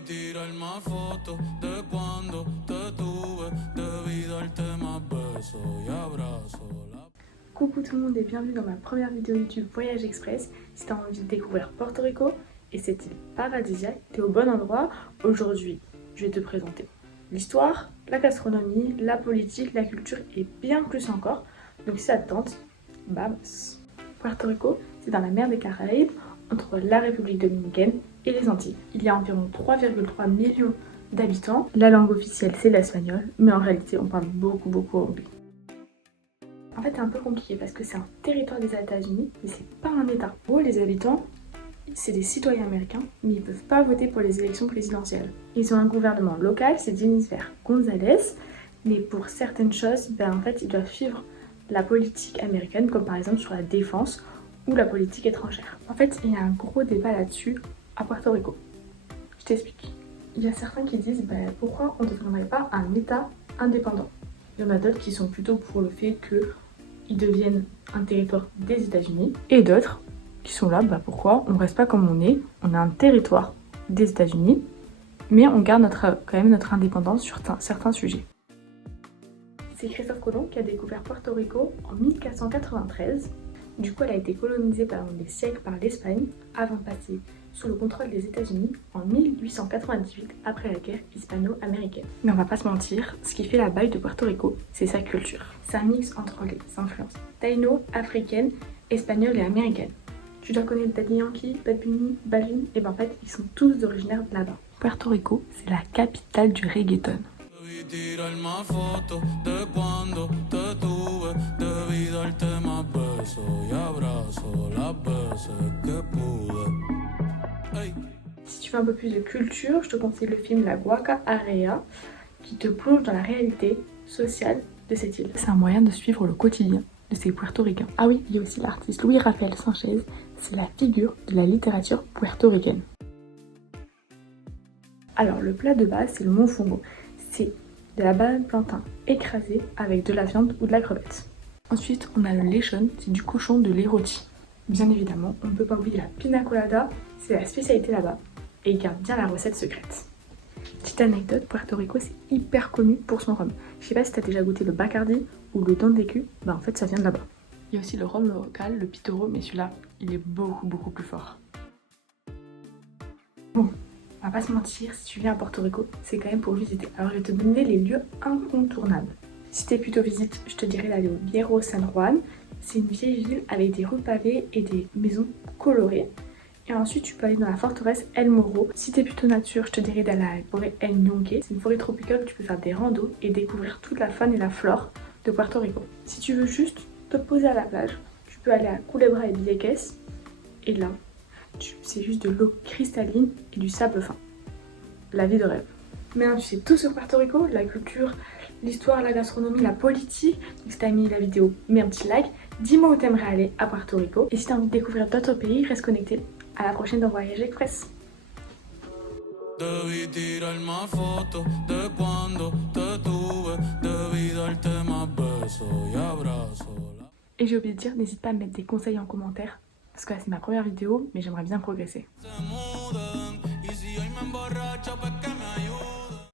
tirarme fotos de cuando te tuve, debí darte más besos y abrazos. Coucou tout le monde et bienvenue dans ma première vidéo YouTube Voyage Express. Si tu as envie de découvrir Porto Rico et cette île paradisiaque, tu es au bon endroit. Aujourd'hui, je vais te présenter l'histoire, la gastronomie, la politique, la culture et bien plus encore. Donc si ça te tente, vamos! Puerto Rico, c'est dans la mer des Caraïbes, entre la République dominicaine et les Antilles. Il y a environ 3,3 millions d'habitants. La langue officielle, c'est l'espagnol, mais en réalité, on parle beaucoup anglais. En fait, c'est un peu compliqué parce que c'est un territoire des États-Unis, mais c'est pas un État. Pour eux, les habitants, c'est des citoyens américains, mais ils peuvent pas voter pour les élections présidentielles. Ils ont un gouvernement local, c'est Jennifer González, mais pour certaines choses, en fait, ils doivent suivre la politique américaine, comme par exemple sur la défense ou la politique étrangère. En fait, il y a un gros débat là-dessus à Puerto Rico. Je t'explique. Il y a certains qui disent pourquoi on ne deviendrait pas un État indépendant. Il y en a d'autres qui sont plutôt pour le fait qu'ils deviennent un territoire des États-Unis. Et d'autres qui sont là, pourquoi on ne reste pas comme on est. On a un territoire des États-Unis, mais on garde quand même notre indépendance sur certains sujets. C'est Christophe Colomb qui a découvert Puerto Rico en 1493. Du coup, elle a été colonisée pendant des siècles par l'Espagne avant de passer sous le contrôle des États-Unis en 1898 après la guerre hispano-américaine. Mais on va pas se mentir, ce qui fait la baille de Puerto Rico, c'est sa culture. C'est un mix entre les influences taïno, africaines, espagnoles et américaines. Tu dois connaître Daddy Yankee, Bad Bunny, Balvin, et en fait, ils sont tous originaires de là-bas. Puerto Rico, c'est la capitale du reggaeton. Tirarme fotos de cuando te tuve, debí darte más besos y abrazos las veces que pude. Hey. Si tu veux un peu plus de culture, je te conseille le film La Guacara qui te plonge dans la réalité sociale de cette île. C'est un moyen de suivre le quotidien de ces puertoricains. Ah oui, il y a aussi l'artiste Louis Raphaël Sanchez, c'est la figure de la littérature puertoricaine. Alors le plat de base, c'est le mofongo. C'est de la banane plantain écrasée avec de la viande ou de la crevette. Ensuite, on a le lechon, c'est du cochon de lait rôti. Bien évidemment, on ne peut pas oublier la pina colada, c'est la spécialité là-bas. Et ils gardent bien la recette secrète. Petite anecdote, Puerto Rico, c'est hyper connu pour son rhum. Je sais pas si tu as déjà goûté le Bacardi ou le Don de Cu, en fait ça vient de là-bas. Il y a aussi le rhum local, le Pitoro, mais celui-là, il est beaucoup plus fort. Bon. On va pas se mentir, si tu viens à Porto Rico, c'est quand même pour visiter. Alors je vais te donner les lieux incontournables. Si t'es plutôt visite, je te dirais d'aller au Viejo San Juan. C'est une vieille ville avec des rues pavées et des maisons colorées. Et ensuite tu peux aller dans la forteresse El Morro. Si t'es plutôt nature, je te dirais d'aller à la forêt El Ñonque. C'est une forêt tropicale où tu peux faire des randos et découvrir toute la faune et la flore de Puerto Rico. Si tu veux juste te poser à la plage, tu peux aller à Culebra et Vieques. Et là, c'est juste de l'eau cristalline et du sable fin. La vie de rêve. Maintenant tu sais tout sur Puerto Rico, la culture, l'histoire, la gastronomie, la politique. Donc si t'as aimé la vidéo, mets un petit like. Dis-moi où t'aimerais aller à Puerto Rico. Et si t'as envie de découvrir d'autres pays, reste connecté. À la prochaine dans Voyage Express. Debí tirarme fotos de cuando te tuve, debí darte más besos y abrazos. Et j'ai oublié de dire, n'hésite pas à me mettre des conseils en commentaire. Parce que là c'est ma première vidéo, mais j'aimerais bien progresser.